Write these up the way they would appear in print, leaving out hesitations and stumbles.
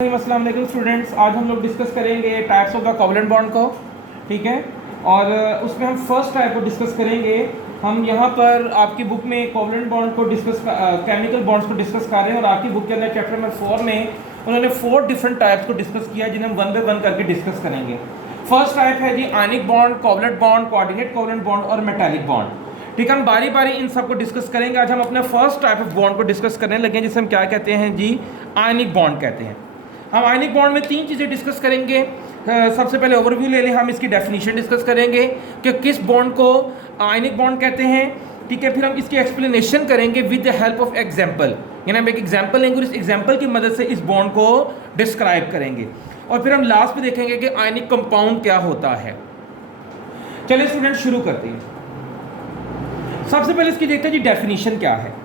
अस्सलाम वालेकुम स्टूडेंट्स, आज हम लोग डिस्कस करेंगे types of the covalent bond को। ठीक है, और उसमें हम फर्स्ट टाइप को डिस्कस करेंगे। हम यहाँ पर आपकी बुक में कोवलेंट बॉन्ड को डिस्कस केमिकल बॉन्ड्स को डिस्कस कर रहे हैं, और आपकी बुक के अंदर चैप्टर नंबर 4 में उन्होंने 4 डिफरेंट टाइप्स को डिस्कस किया, जिन्हें हम वन बाय वन करके डिस्कस करेंगे। फर्स्ट टाइप है जी ionic bond, covalent bond, coordinate covalent bond और मेटालिक बॉन्ड। ठीक है, हम बारी बारी इन सबको डिस्कस करेंगे। आज हम अपने फर्स्ट टाइप ऑफ बॉन्ड को डिस्कस करने लगे, जिसे हम क्या कहते हैं जी, आयनिक बॉन्ड कहते हैं। हम आयनिक बॉन्ड में 3 चीज़ें डिस्कस करेंगे। सबसे पहले ओवरव्यू ले लें, हम इसकी डेफिनेशन डिस्कस करेंगे कि किस बॉन्ड को आयनिक बॉन्ड कहते हैं। ठीक है, फिर हम इसकी एक्सप्लेनेशन करेंगे with the help of example, यानी हम एक एग्जांपल लेंगे और इस एग्जांपल की मदद से इस बॉन्ड को डिस्क्राइब करेंगे। और फिर हम लास्ट में देखेंगे कि आयनिक कंपाउंड क्या होता है। चलिए स्टूडेंट शुरू करते हैं। सबसे पहले इसकी देखते हैं जी डेफिनेशन क्या है।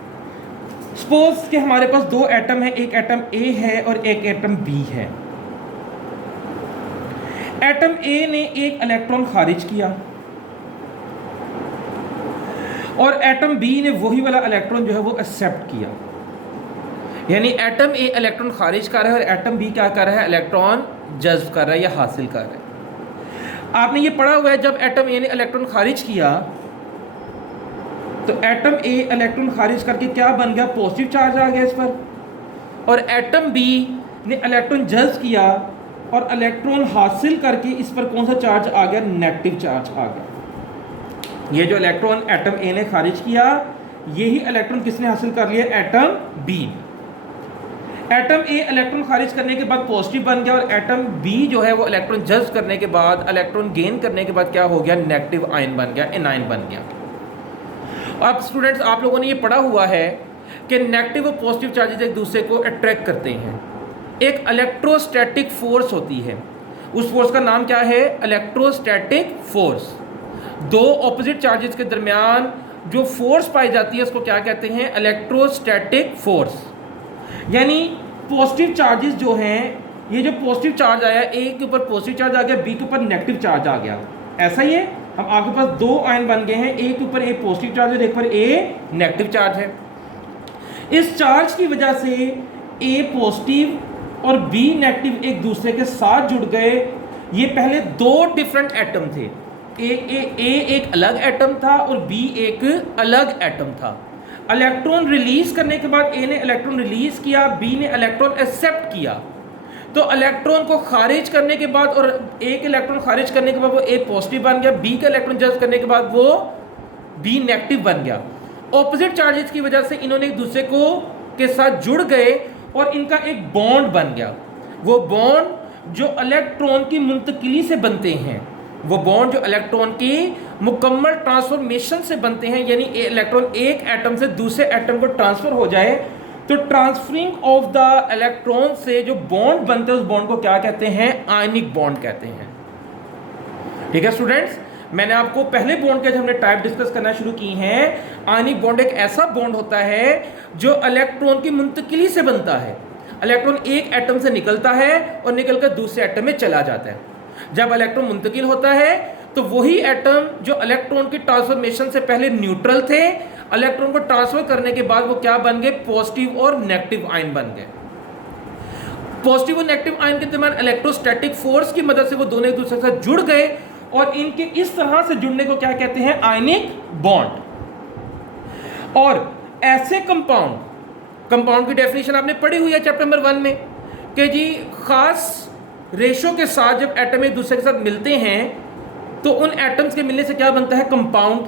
सपोज कि हमारे पास 2 एटम है, एक एटम ए है और एक एटम बी है। एटम ए ने एक इलेक्ट्रॉन खारिज किया और एटम बी ने वही वाला इलेक्ट्रॉन जो है वो एक्सेप्ट किया। यानी एटम ए इलेक्ट्रॉन खारिज कर रहा है और एटम बी क्या कर रहा है, इलेक्ट्रॉन जज्ब कर रहा है या हासिल कर रहा है। आपने ये पढ़ा हुआ है, जब एटम ए ने इलेक्ट्रॉन खारिज किया तो एटम ए इलेक्ट्रॉन खारिज करके क्या बन गया, पॉजिटिव चार्ज आ गया इस पर, और एटम बी ने इलेक्ट्रॉन जज्ब किया और इलेक्ट्रॉन हासिल करके इस पर कौन सा चार्ज आ गया, नेगेटिव चार्ज आ गया। ये जो इलेक्ट्रॉन एटम ए ने खारिज किया, यही इलेक्ट्रॉन किसने हासिल कर लिया, atom B. Atom A electron खारिज करने के बाद पॉजिटिव बन गया और एटम बी जो है वो इलेक्ट्रॉन जज्ब करने के बाद, इलेक्ट्रॉन गेन करने के बाद क्या हो गया, नेगेटिव आयन बन गया, एनायन बन गया। अब स्टूडेंट्स, आप लोगों ने ये पढ़ा हुआ है कि नेगेटिव और पॉजिटिव चार्जेस एक दूसरे को अट्रैक्ट करते हैं। एक इलेक्ट्रोस्टैटिक फोर्स होती है, उस फोर्स का नाम क्या है, इलेक्ट्रोस्टैटिक फोर्स। 2 ऑपोजिट चार्जेस के दरमियान जो फोर्स पाई जाती है उसको क्या कहते हैं, इलेक्ट्रोस्टैटिक फोर्स। यानी पॉजिटिव चार्जेस जो हैं, ये जो पॉजिटिव चार्ज आया, ए के ऊपर पॉजिटिव चार्ज आ गया, बी के ऊपर नेगेटिव चार्ज आ गया, ऐसा ही है। हम आपके पास 2 आयन बन गए हैं, एक के ऊपर ए पॉजिटिव चार्ज है, एक पर ए नेगेटिव चार्ज है। इस चार्ज की वजह से ए पॉजिटिव और बी नेगेटिव एक दूसरे के साथ जुड़ गए। ये पहले 2 डिफरेंट एटम थे, ए एक अलग एटम था और बी एक अलग एटम था। इलेक्ट्रॉन रिलीज करने के बाद ए ने इलेक्ट्रॉन रिलीज किया, बी ने इलेक्ट्रॉन एक्सेप्ट किया। तो इलेक्ट्रॉन को खारिज करने के बाद और एक इलेक्ट्रॉन खारिज करने के बाद वो ए पॉजिटिव बन गया, बी का इलेक्ट्रॉन जज्ब करने के बाद वो बी नेगेटिव बन गया। ऑपोजिट चार्जेस की वजह से इन्होंने एक दूसरे को के साथ जुड़ गए और इनका एक बॉन्ड बन गया। वो बॉन्ड जो इलेक्ट्रॉन की मुंतकिली से बनते हैं, वो बॉन्ड जो इलेक्ट्रॉन की मुकम्मल ट्रांसफॉर्मेशन से बनते हैं, यानी इलेक्ट्रॉन एक एटम से दूसरे एटम को ट्रांसफर हो जाए, तो ट्रांसफरिंग ऑफ द इलेक्ट्रॉन से जो बॉन्ड बनते हैं उस बॉन्ड को क्या कहते हैं, आयनिक बॉन्ड कहते हैं। ठीक है स्टूडेंट्स, मैंने आपको पहले बॉन्ड के जब हमने टाइप डिस्कस करना शुरू की हैं, आयनिक बॉन्ड एक ऐसा बॉन्ड होता है जो इलेक्ट्रॉन की मुंतकिली से बनता है। इलेक्ट्रॉन एक एटम से निकलता है और निकलकर दूसरे एटम में चला जाता है। जब इलेक्ट्रॉन मुंतकिल होता है तो वही एटम जो इलेक्ट्रॉन की ट्रांसफॉर्मेशन से पहले न्यूट्रल थे, इलेक्ट्रॉन को ट्रांसफर करने के बाद वो क्या बन गए, पॉजिटिव और नेगेटिव आयन बन गए। पॉजिटिव और नेगेटिव आयन के दरमियान इलेक्ट्रोस्टैटिक फोर्स की मदद से वो दोनों एक दूसरे के साथ जुड़ गए और इनके इस तरह से जुड़ने को क्या कहते हैं, आयनिक बॉन्ड। और ऐसे कंपाउंड की डेफिनेशन आपने पढ़ी हुई है चैप्टर नंबर 1 में कि जी खास रेशो के साथ जब एटम एक दूसरे के साथ मिलते हैं तो उन एटम्स के मिलने से क्या बनता है, कंपाउंड।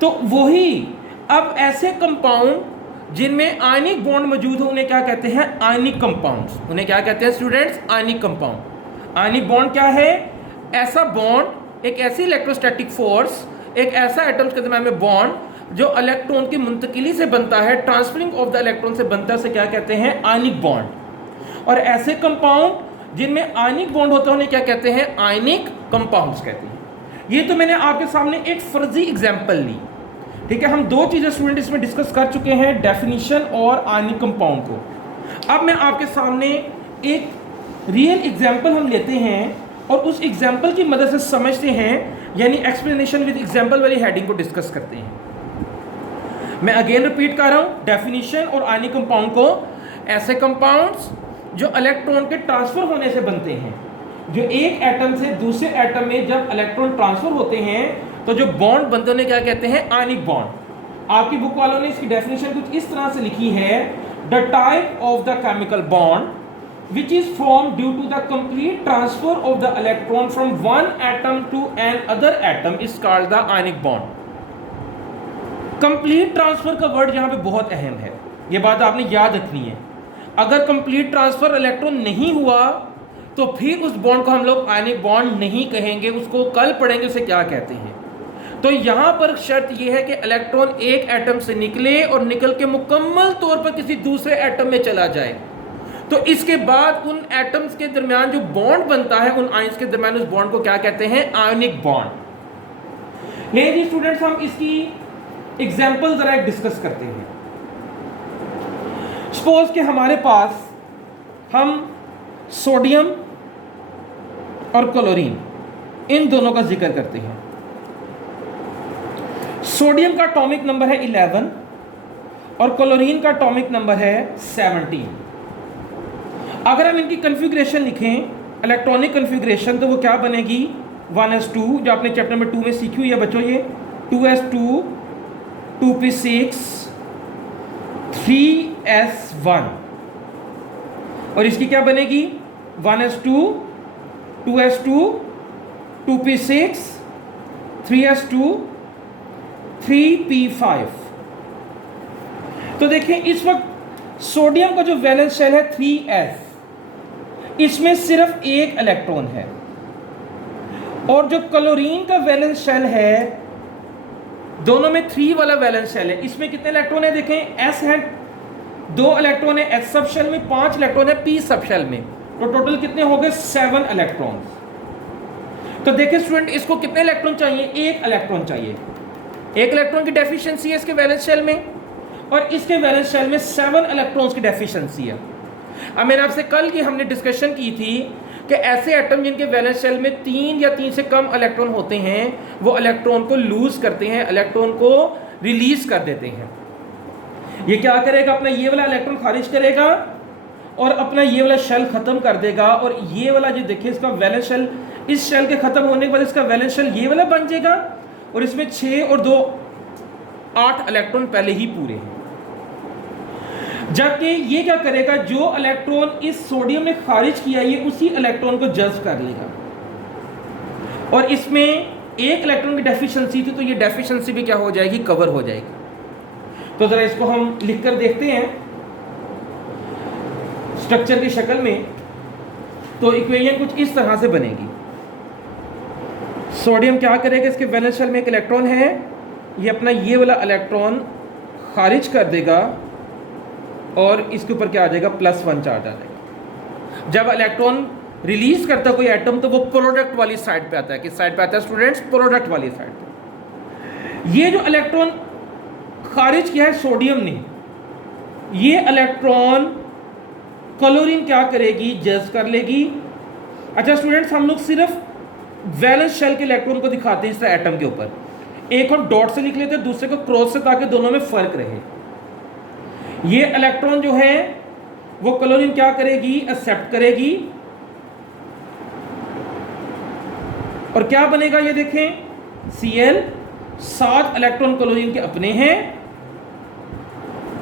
तो वही अब ऐसे कंपाउंड जिनमें आयनिक बॉन्ड मौजूद हो उन्हें क्या कहते हैं, आयनिक कंपाउंड्स। उन्हें क्या कहते हैं students, ionic compound. Ionic bond क्या है, ऐसा बॉन्ड, एक ऐसी इलेक्ट्रोस्टैटिक फोर्स, एक ऐसा एटम्स के दरमियान में बॉन्ड जो इलेक्ट्रॉन की मुंतकिली से बनता है, ट्रांसफरिंग ऑफ द इलेक्ट्रॉन से बनता है, उसे क्या कहते हैं, आयनिक बॉन्ड। और ऐसे कंपाउंड जिनमें आयनिक बॉन्ड होता है उन्हें क्या कहते हैं, आयनिक कंपाउंड्स कहते हैं। ये तो मैंने आपके सामने एक फर्जी एग्जांपल ली। ठीक है, हम 2 चीज़ें स्टूडेंट इसमें डिस्कस कर चुके हैं, डेफिनेशन और आयनिक कंपाउंड को। अब मैं आपके सामने एक रियल एग्जांपल हम लेते हैं और उस एग्जांपल की मदद से समझते हैं, यानी एक्सप्लेनेशन विद एग्जांपल वाली हेडिंग को डिस्कस करते हैं। मैं अगेन रिपीट कर रहा हूँ, डेफिनेशन और आयनिक कंपाउंड को। ऐसे कंपाउंड्स जो इलेक्ट्रॉन के ट्रांसफर होने से बनते हैं। जो एक एटम से दूसरे एटम में जब इलेक्ट्रॉन ट्रांसफर होते हैं तो जो बॉन्ड बनते हैं क्या कहते हैं? Ionic bond. आपकी बुक वालों ने इसकी डेफिनेशन कुछ इस तरह से लिखी है, the type of the chemical bond which is formed due to the complete transfer of the electron from one atom to another atom is called the ionic bond. Complete transfer का word यहाँ पे बहुत अहम है, ये बात आपने याद रखनी है। अगर कंप्लीट ट्रांसफर इलेक्ट्रॉन नहीं हुआ तो फिर उस बॉन्ड को हम लोग आयनिक बॉन्ड नहीं कहेंगे, उसको कल पढ़ेंगे उसे क्या कहते हैं। तो यहाँ पर शर्त यह है कि इलेक्ट्रॉन एक एटम से निकले और निकल के मुकम्मल तौर पर किसी दूसरे एटम में चला जाए, तो इसके बाद उन एटम्स के दरमियान जो बॉन्ड बनता है, उन आयंस के दरमियान उस बॉन्ड को क्या कहते हैं? Ionic bond. लेकिन स्टूडेंट्स हम इसकी एग्जांपल जरा डिस्कस करते हैं। सपोज कि हमारे पास हम सोडियम और क्लोरीन इन दोनों का जिक्र करते हैं। सोडियम का एटॉमिक नंबर है 11 और क्लोरीन का एटॉमिक नंबर है 17। अगर हम इनकी कन्फिग्रेशन लिखें, इलेक्ट्रॉनिक कन्फिग्रेशन, तो वो क्या बनेगी? 1s2, जो आपने चैप्टर नंबर 2 में सीखी हुई है बच्चों, ये 2s2 2p6 3s1। और इसकी क्या बनेगी? 1s2 2s2 2p6 3s2 3p5। तो देखें इस वक्त सोडियम का जो वैलेंस शेल है 3s, इसमें सिर्फ एक इलेक्ट्रॉन है, और जो क्लोरीन का वैलेंस शेल है दोनों में 3 वाला वैलेंस शेल है, इसमें कितने इलेक्ट्रॉन है? देखें s है 2 इलेक्ट्रॉन है s सब शेल में, 5 इलेक्ट्रॉन है p सब शेल में, तो टोटल कितने हो गए? 7 इलेक्ट्रॉन्स। तो देखिए स्टूडेंट, इसको कितने इलेक्ट्रॉन चाहिए? एक इलेक्ट्रॉन चाहिए। एक इलेक्ट्रॉन की डेफिशिएंसी है इसके वैलेंस शेल में, और इसके वैलेंस शेल में 7 इलेक्ट्रॉन्स की डेफिशिएंसी है। अब मैंने आपसे कल की हमने डिस्कशन की थी कि ऐसे एटम जिनके वैलेंस शेल में 3 या 3 से कम इलेक्ट्रॉन होते हैं, वो इलेक्ट्रॉन को लूज करते हैं, इलेक्ट्रॉन को रिलीज कर देते हैं। ये क्या करेगा? अपना ये वाला इलेक्ट्रॉन खारिज करेगा और अपना ये वाला शेल खत्म कर देगा, और ये वाला जो देखिए इसका वैलेंस शेल, इस शेल के खत्म होने के बाद इसका वैलेंस शेल ये वाला बन जाएगा, और इसमें 6 और 2 8 इलेक्ट्रॉन पहले ही पूरे हैं। जबकि ये क्या करेगा? जो इलेक्ट्रॉन इस सोडियम ने खारिज किया, ये उसी इलेक्ट्रॉन को जज्ब कर लेगा, और इसमें एक इलेक्ट्रॉन की डेफिशिएंसी थी, तो ये डेफिशिएंसी भी क्या हो जाएगी? कवर हो जाएगी। तो जरा इसको हम लिखकर देखते हैं स्ट्रक्चर की शक्ल में। तो इक्वेशन कुछ इस तरह से बनेगी। सोडियम क्या करेगा? इसके वैलेंस शेल में एक इलेक्ट्रॉन है, ये अपना ये वाला इलेक्ट्रॉन खारिज कर देगा, और इसके ऊपर क्या आ जाएगा? +1 चार्ज आ जाएगा। जब इलेक्ट्रॉन रिलीज करता है कोई एटम, तो वो प्रोडक्ट वाली साइड पे आता है। किस साइड पे आता है स्टूडेंट्स? प्रोडक्ट वाली साइड पे। ये जो इलेक्ट्रॉन खारिज किया है सोडियम ने, ये इलेक्ट्रॉन क्लोरीन क्या करेगी? जज्ब कर लेगी। अच्छा स्टूडेंट्स, हम लोग सिर्फ वैलेंस शेल के इलेक्ट्रॉन को दिखाते हैं इस एटम के ऊपर, एक हम डॉट से लिख लेते हैं, दूसरे को क्रॉस से, ताकि दोनों में फर्क रहे। ये इलेक्ट्रॉन जो है वो क्लोरीन क्या करेगी? एक्सेप्ट करेगी, और क्या बनेगा? ये देखें Cl, 7 इलेक्ट्रॉन क्लोरीन के अपने हैं,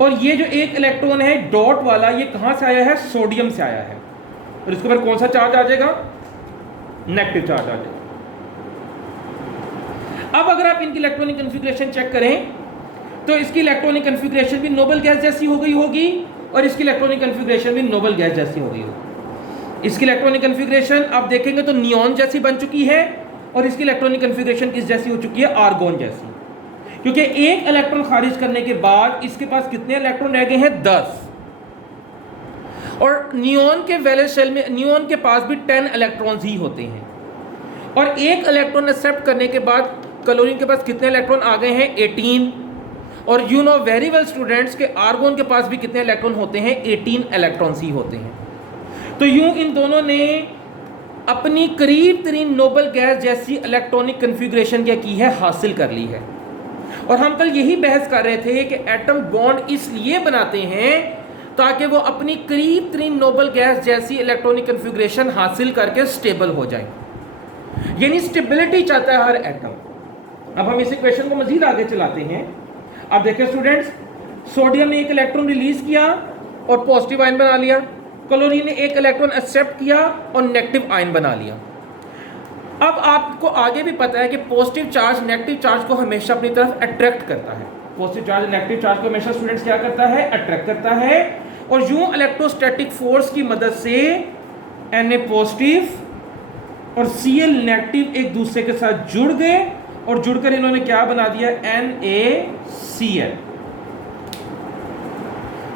और ये जो एक इलेक्ट्रॉन है डॉट वाला, ये कहां से आया है? सोडियम से आया है, और इसके ऊपर कौन सा चार्ज आ जाएगा? नेगेटिव चार्ज आ जाएगा। अब अगर आप इनकी इलेक्ट्रॉनिक कन्फिग्रेशन चेक करें, तो इसकी इलेक्ट्रॉनिक कन्फिग्रेशन भी नोबल गैस जैसी हो गई होगी, और इसकी इलेक्ट्रॉनिक कन्फिग्रेशन भी नोबल गैस जैसी हो गई होगी। इसकी इलेक्ट्रॉनिक कन्फिग्रेशन आप देखेंगे तो नियॉन जैसी बन चुकी है, और इसकी इलेक्ट्रॉनिक कन्फिग्रेशन किस जैसी हो चुकी है? आर्गोन जैसी। क्योंकि एक इलेक्ट्रॉन खारिज करने के बाद इसके पास कितने इलेक्ट्रॉन रह गए हैं? 10। और नियॉन के वैलेंस शेल में नियॉन के पास भी 10 इलेक्ट्रॉन्स ही होते हैं, और एक इलेक्ट्रॉन एक्सेप्ट करने के बाद क्लोरीन के पास कितने इलेक्ट्रॉन आ गए हैं? 18। और you know very well students के आर्गोन के पास भी कितने इलेक्ट्रॉन होते हैं? 18 इलेक्ट्रॉन्स ही होते हैं। तो यूं इन दोनों ने अपनी करीब तरीन नोबल गैस जैसी इलेक्ट्रॉनिक कन्फिग्रेशन क्या की है? हासिल कर ली है। और हम कल यही बहस कर रहे थे कि एटम बॉन्ड इसलिए बनाते हैं ताकि वो अपनी करीब तरीन नोबल गैस जैसी इलेक्ट्रॉनिक कन्फिग्रेशन हासिल करके स्टेबल हो जाए, यानी स्टेबिलिटी चाहता है हर एटम। अब हम इस इक्वेशन को मजीद आगे चलाते हैं। अब देखिए स्टूडेंट्स, सोडियम ने एक इलेक्ट्रॉन रिलीज किया और पॉजिटिव आयन बना लिया, क्लोरीन ने एक इलेक्ट्रॉन एक्सेप्ट किया और नेगेटिव आयन बना लिया। अब आपको आगे भी पता है कि पॉजिटिव चार्ज नेगेटिव चार्ज को हमेशा अपनी तरफ अट्रैक्ट करता है। पॉजिटिव चार्ज नेगेटिव चार्ज को हमेशा स्टूडेंट्स क्या करता है, अट्रैक्ट करता है। और यूं इलेक्ट्रोस्टैटिक फोर्स की मदद से Na पॉजिटिव और Cl नेगेटिव एक दूसरे के साथ जुड़ गए और जुड़कर इन्होंने क्या बना दिया, NaCl।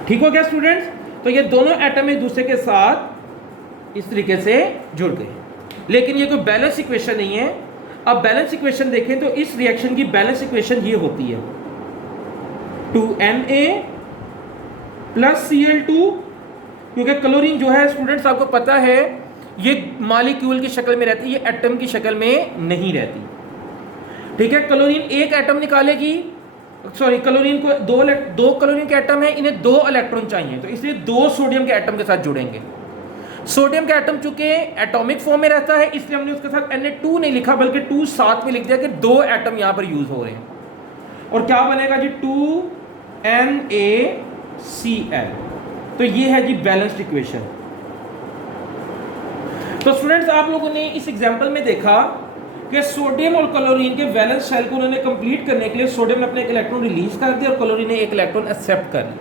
ठीक हो गया स्टूडेंट्स? तो ये दोनों एटम एक दूसरे के साथ इस तरीके से जुड़ गए, लेकिन ये कोई बैलेंस इक्वेशन नहीं है। अब बैलेंस इक्वेशन देखें तो इस रिएक्शन की बैलेंस इक्वेशन ये होती है 2Na प्लस Cl2, क्योंकि क्लोरीन जो है स्टूडेंट्स आपको पता है ये मॉलिक्यूल की शक्ल में रहती है, ये एटम की शक्ल में नहीं रहती। ठीक है, क्लोरीन एक एटम निकालेगी, सॉरी क्लोरीन को दो क्लोरीन के एटम है, इन्हें 2 इलेक्ट्रॉन चाहिए, तो इसलिए 2 सोडियम के एटम के साथ जुड़ेंगे। सोडियम का एटम चूंकि एटॉमिक फॉर्म में रहता है इसलिए हमने उसके साथ Na2 नहीं लिखा बल्कि 2 साथ में लिख दिया कि 2 एटम यहां पर यूज हो रहे हैं। और क्या बनेगा जी, 2NaCl। तो ये है जी बैलेंस्ड इक्वेशन। तो स्टूडेंट्स आप लोगों ने इस एग्जांपल में देखा कि सोडियम और क्लोरीन के वैलेंस शेल को उन्होंने कंप्लीट करने के लिए सोडियम ने अपने एक इलेक्ट्रॉन रिलीज कर दिया और क्लोरीन ने एक इलेक्ट्रॉन एक्सेप्ट कर लिया।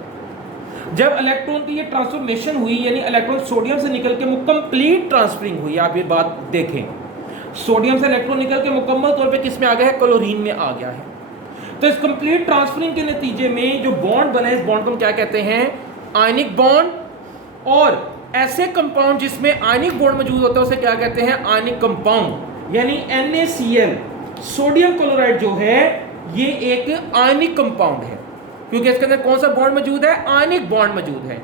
जब इलेक्ट्रॉन की ये ट्रांसफॉर्मेशन हुई, यानी इलेक्ट्रॉन सोडियम से निकल के कंप्लीट ट्रांसफरिंग हुई, आप ये बात देखें, सोडियम से इलेक्ट्रॉन निकल के मुकम्मल तौर पे किस में आ गया है, क्लोरीन में आ गया है। तो इस कंप्लीट ट्रांसफरिंग के नतीजे में जो बॉन्ड बना है, इस बॉन्ड को हम क्या कहते हैं, आयनिक बॉन्ड। और ऐसे कंपाउंड जिसमें आयनिक बॉन्ड मौजूद होता है उसे क्या कहते हैं, आयनिक कंपाउंड। यानी NaCl सोडियम क्लोराइड जो है ये एक आयनिक कंपाउंड है, क्योंकि इसके अंदर कौन सा बॉन्ड मौजूद है, आयनिक बॉन्ड मौजूद है।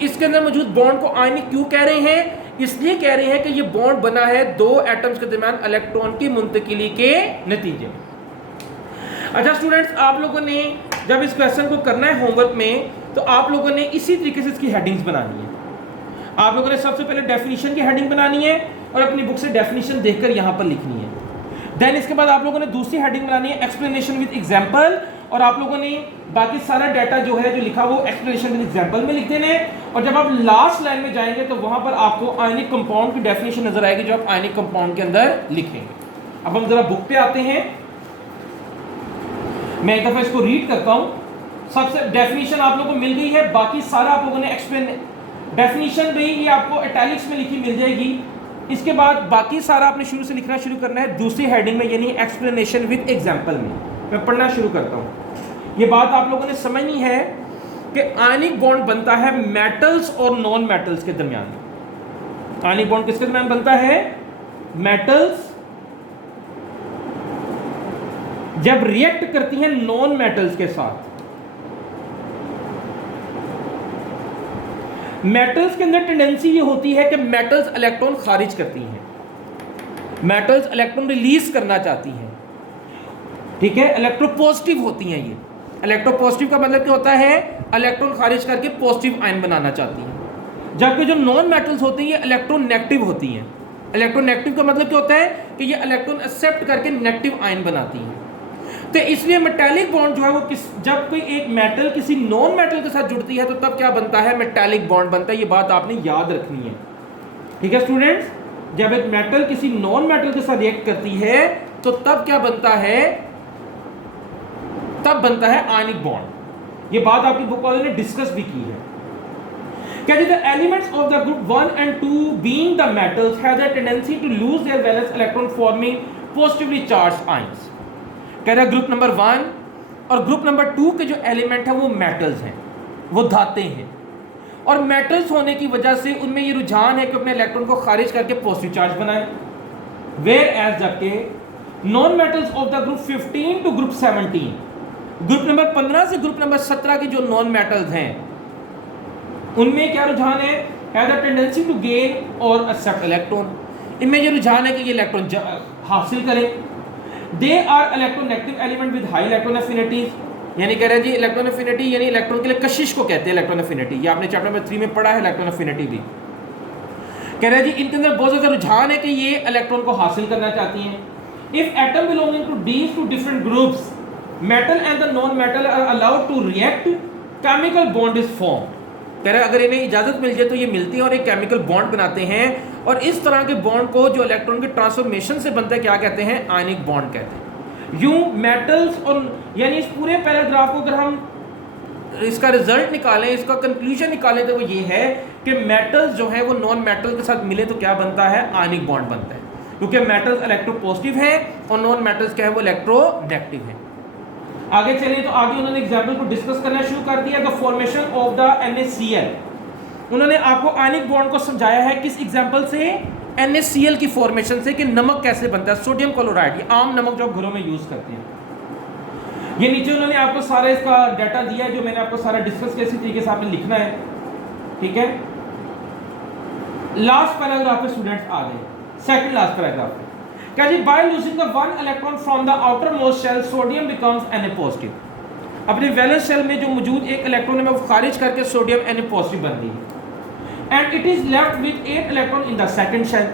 इसके अंदर मौजूद बॉन्ड को आयनिक क्यों कह रहे हैं, इसलिए कह रहे हैं कि ये बॉन्ड बना है 2 एटम्स के दरमियान इलेक्ट्रॉन की मुंतकिली के नतीजे में। अच्छा स्टूडेंट्स, आप लोगों ने जब इस क्वेश्चन को करना है होमवर्क में तो आप लोगों ने इसी तरीके से इसकी हेडिंग्स बनानी है। आप लोगों ने सबसे पहले डेफिनेशन की हेडिंग बनानी है और अपनी बुक से डेफिनेशन देखकर यहां पर लिखनी है। देन इसके बाद आप लोगों ने दूसरी हेडिंग बनानी है एक्सप्लेनेशन विद एग्जांपल, और आप लोगों ने बाकी सारा डाटा जो है जो लिखा वो एक्सप्लेनेशन विद एग्जांपल में लिख देना है। और जब आप लास्ट लाइन में जाएंगे तो वहां पर आपको आयनिक कंपाउंड की डेफिनेशन नजर आएगी जो आप आयनिक कंपाउंड के अंदर लिखेंगे। अब हम जरा बुक पे आते हैं, मैं एक दफा इसको रीड करता हूं। सबसे डेफिनेशन आप लोगों को मिल गई है, बाकी सारा आप लोगों ने एक्सप्लेन, डेफिनेशन भी ये आपको इटैलिक्स में लिखी मिल जाएगी। इसके बाद बाकी सारा आपने शुरू से लिखना शुरू करना है दूसरी हेडिंग में, यानी एक्सप्लेनेशन विद एग्जांपल में। मैं पढ़ना शुरू करता हूं। ये बात आप लोगों ने समझनी है कि आयनिक बॉन्ड बनता है मेटल्स और नॉन मेटल्स के दरमियान। आयनिक बॉन्ड किसके दरमियान बनता है, मेटल्स जब रिएक्ट करती हैं नॉन मेटल्स के साथ। मेटल्स के अंदर टेंडेंसी ये होती है कि मेटल्स इलेक्ट्रॉन खारिज करती हैं, मेटल्स इलेक्ट्रॉन रिलीज करना चाहती हैं। ठीक है, इलेक्ट्रोपॉजिटिव होती हैं ये। इलेक्ट्रोपॉजिटिव का मतलब क्या होता है, इलेक्ट्रॉन खारिज करके पॉजिटिव आयन बनाना चाहती हैं। जबकि जो नॉन मेटल्स होती हैं ये इलेक्ट्रॉन नेगेटिव होती हैं। इलेक्ट्रॉन नेगेटिव का मतलब क्या होता है कि ये इलेक्ट्रॉन एक्सेप्ट करके नेगेटिव आयन बनाती हैं। तो इसलिए मेटालिक बॉन्ड जो है वो जब कोई एक मेटल किसी नॉन मेटल के साथ जुड़ती है तो तब क्या बनता है, मेटालिक बॉन्ड बनता है। ये बात आपने याद रखनी है। ठीक है स्टूडेंट्स, जब एक मेटल किसी नॉन मेटल के साथ रिएक्ट करती है तो तब क्या बनता है, तब बनता है आयनिक बॉन्ड। ये बात आपकी बुक वालों ने डिस्कस भी की है। कहते हैं the elements of the group 1 and 2 being the metals have the tendency to lose their valence electron forming positively charged ions। कह रहा है ग्रुप नंबर 1 और ग्रुप नंबर 2 के जो एलिमेंट है वो मेटल्स हैं, वो धाते हैं, और मेटल्स होने की वजह से उनमें ये रुझान है कि अपने इलेक्ट्रॉन को खारिज करके पॉजिटिव चार्ज बनाए। वेयर एज जबकि non metals of the group 15 to group 17, group number 15 से ग्रुप नंबर 17 के जो नॉन मेटल्स हैं उनमें क्या रुझान है, have the tendency to gain और एक्सेप्ट इलेक्ट्रॉन। इनमें ये रुझान है कि ये इलेक्ट्रॉन हासिल करें। They are electronegative element with high electron affinities, यानी कह रहा है जी इलेक्ट्रॉन एफिनिटी यानी इलेक्ट्रॉन के लिए कशिश को कहते हैं इलेक्ट्रॉन एफिनिटी, ये आपने चैप्टर नंबर 3 में पढ़ा है इलेक्ट्रॉन एफिनिटी भी। कह रहा है जी इनके अंदर बहुत ज़्यादा रुझान है कि ये इलेक्ट्रॉन को हासिल करना चाहती हैं। If atom belonging to these two different groups, metal and the non-metal are allowed to react, chemical bond is formed। कह रहा है अगर इन्हें इजाज़त मिल जाए तो ये मिलती हैं और एक केमिकल बॉन्ड बनाते हैं, और इस तरह के बॉन्ड को जो इलेक्ट्रॉन के ट्रांसफॉर्मेशन से बनता है क्या कहते हैं, आयनिक बॉन्ड कहते हैं। यूं मेटल्स और यानी इस पूरे पैराग्राफ को अगर हम इसका रिजल्ट निकालें, इसका कंक्लूजन निकालें तो वो ये है कि मेटल्स जो है वो नॉन मेटल के साथ मिले तो क्या बनता है, आयनिक बॉन्ड बनता है, क्योंकि मेटल्स इलेक्ट्रोपॉजिटिव हैं और नॉन मेटल्स क्या है वो इलेक्ट्रोनेगेटिव हैं। आगे चलिए तो आगे उन्होंने एग्जाम्पल को डिस्कस करना शुरू कर दिया। The formation of the NaCl, उन्होंने आपको आयनिक बॉन्ड को समझाया है किस एग्जाम्पल से, NaCl की फॉर्मेशन से, कि नमक कैसे बनता है, सोडियम क्लोराइड, ये आम नमक जो आप घरों में यूज करते हैं। ये नीचे उन्होंने आपको सारा इसका डाटा दिया है जो मैंने आपको सारा डिस्कस किया, इसी तरीके से आपने लिखना है, ठीक है। लास्ट पैराग्राफ पे स्टूडेंट्स आ गए, सेकंड लास्ट पैराग्राफ पे क्या जी, by losing the one electron from the outer most shell sodium becomes Na positive. अपने वैलेंस शेल में जो मौजूद एक इलेक्ट्रॉन है वो खारिज करके सोडियम Na पॉजिटिव बन गई है। And it is left with 8 electron in the second shell.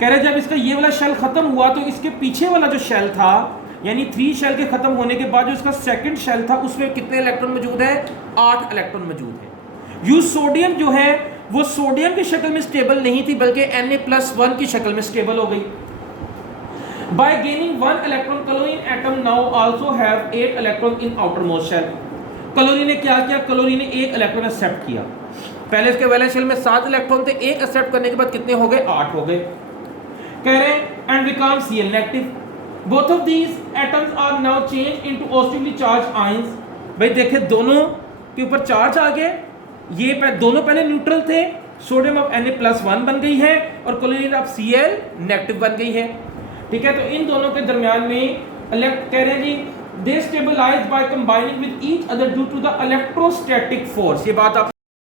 कह रहे जब इसका ये वाला शेल खत्म हुआ तो इसके पीछे वाला जो शेल था, यानी 3 शेल के खत्म होने के बाद जो इसका सेकंड शेल था उसमें कितने इलेक्ट्रॉन मौजूद है, 8 इलेक्ट्रॉन मौजूद है। यू सोडियम जो है वो सोडियम की शक्ल में स्टेबल नहीं थी बल्कि Na+1 की शक्ल में स्टेबल हो गई। By gaining 1 electron, chlorine atom now also have 8 electron in outermost shell। Chlorine ने क्या किया, क्लोरीन ने 1 इलेक्ट्रॉन एक्सेप्ट किया। पहले इसके वैलेंस शेल में 7 इलेक्ट्रॉन थे, 1 एक्सेप्ट करने के बाद कितने हो गए, 8 हो गए। कह रहे हैं and become Cl negative. Both of these atoms are now change into positively charge ions. भाई देखे दोनों के ऊपर चार्ज आ गए, ये दोनों पहले न्यूट्रल थे, सोडियम अब Na+1 बन गई है और क्लोरीन अब Cl नेगेटिव बन गई है, ठीक है। तो इन दोनों के दरमियान में कह रहे हैं जी they stabilize by combining with each other due to the electrostatic force. ये बात आपने